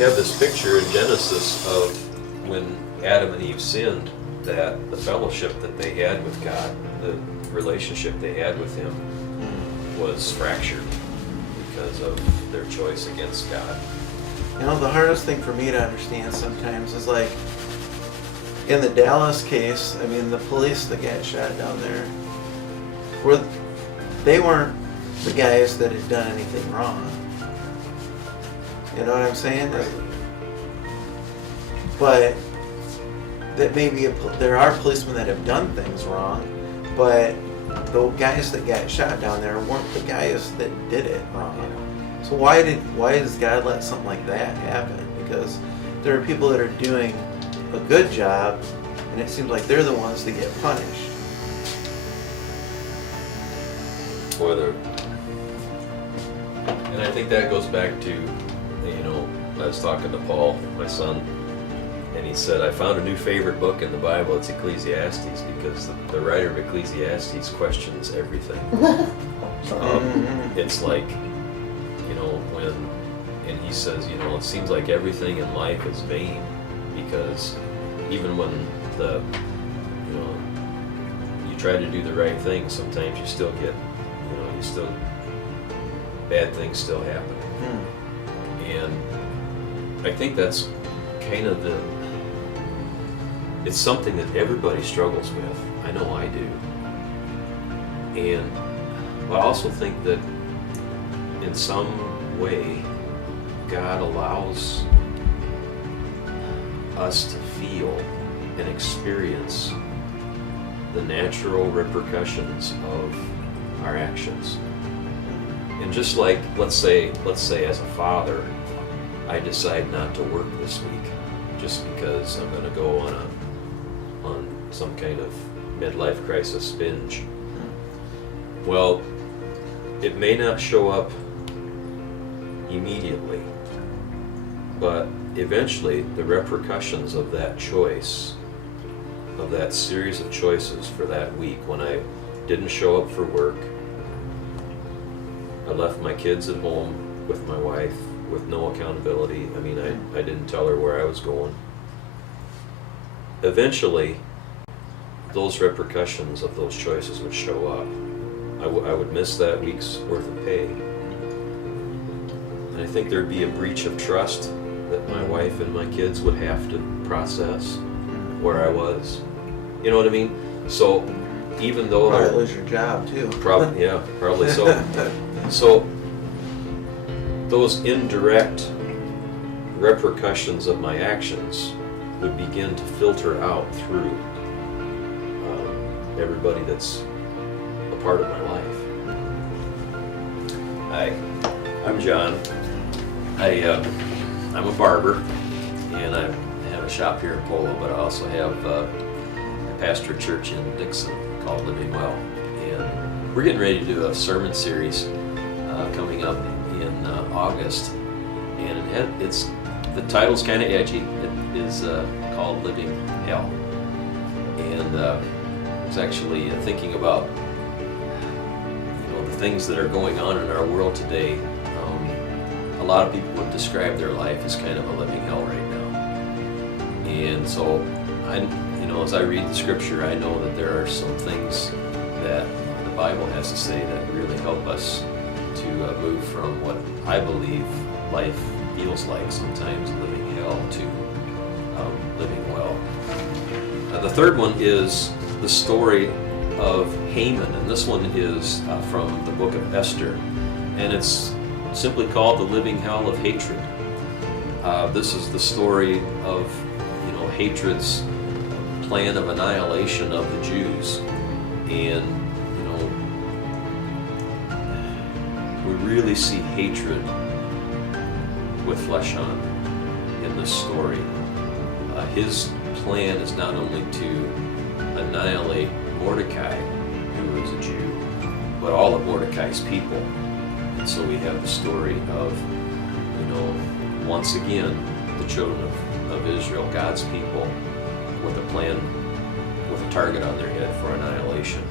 have this picture in Genesis of when Adam and Eve sinned, that the fellowship that they had with God, the relationship they had with Him, was fractured because of their choice against God. You know, the hardest thing for me to understand sometimes is like, in the Dallas case, I mean, the police that got shot down there, they weren't the guys that had done anything wrong. You know what I'm saying? Right. But that maybe there are policemen that have done things wrong, but the guys that got shot down there weren't the guys that did it wrong. So why does God let something like that happen? Because there are people that are doing a good job, and it seems like they're the ones that get punished. And I think that goes back to, I was talking to Paul, my son, and he said, I found a new favorite book in the Bible. It's Ecclesiastes, because the writer of Ecclesiastes questions everything. It's like, and he says, it seems like everything in life is vain, because even when you try to do the right thing, sometimes you still get, bad things still happen. And I think that's kind of it's something that everybody struggles with. I know I do. And I also think that in some way, God allows us to feel and experience the natural repercussions of our actions. And just like, let's say as a father, I decide not to work this week just because I'm going to go on some kind of midlife crisis binge. Well, it may not show up immediately, but eventually the repercussions of that choice, of that series of choices for that week, when I didn't show up for work, I left my kids at home with my wife with no accountability. I mean, I didn't tell her where I was going. Eventually, those repercussions of those choices would show up. I would miss that week's worth of pay. And I think there'd be a breach of trust that my wife and my kids would have to process where I was. You know what I mean? So even though probably lose your job too. Probably so. So those indirect repercussions of my actions would begin to filter out through everybody that's a part of my life. Hi, I'm John. I'm a barber, and I have a shop here in Polo, but I also have a pastor church in Dixon called Living Well. And we're getting ready to do a sermon series coming up in August, and the title's kind of edgy. It is called Living Hell, and I was actually thinking about the things that are going on in our world today. A lot of people would describe their life as kind of a living hell right now, and so as I read the scripture, I know that there are some things that the Bible has to say that really help us to move from what I believe life feels like sometimes, living hell, to living well. The third one is the story of Haman, and this one is from the book of Esther, and it's simply called The Living Hell of Hatred. This is the story of hatred's plan of annihilation of the Jews, and we really see hatred with flesh on in this story. His plan is not only to annihilate Mordecai, who is a Jew, but all of Mordecai's people. And so we have the story of, once again, the children of Israel, God's people, with a plan, with a target on their head for annihilation.